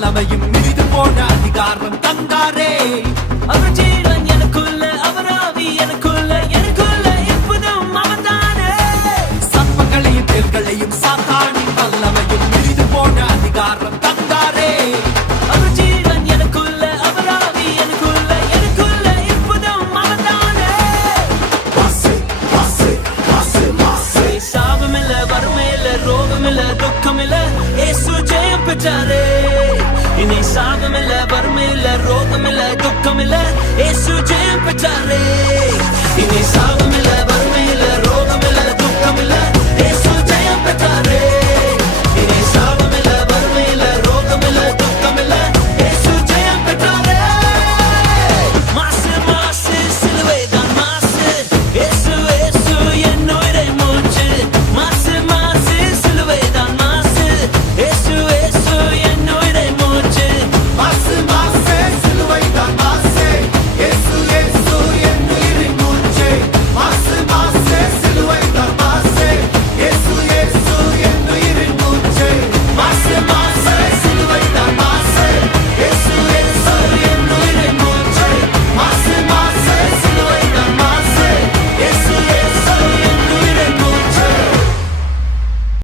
வல்லமையும் மிதித்து போன அதிகாரம் தந்தாரே. அவர் ஜீவன் எனக்குள்ள, அவர் ஆவி எனக்குள்ள, எனக்குள்ள எப்போதும் அவர்தானே. சர்ப்பங்களையும் தேள்களையும் சாத்தானின் வல்லமையும் மிதித்து போன அதிகாரம் தந்தாரே. அவர் ஜீவன் எனக்குள்ள, அவர் ஆவி எனக்குள்ள, எனக்குள்ள எப்போதும் அவர்தானே. சாபமில்ல, வறுமையில்ல, ரோகமில்ல, துக்கமில்ல, இயேசு ஜெயம் பெற்றாரே. இனி சாபமில்ல, வறுமையில்ல, ரோகமில்ல, துக்கமில்ல, இயேசு ஜெயம் பெற்றாரே. இனி சாபமில்ல, வறுமையில்ல, ரோகமில்ல, துக்கமில்ல,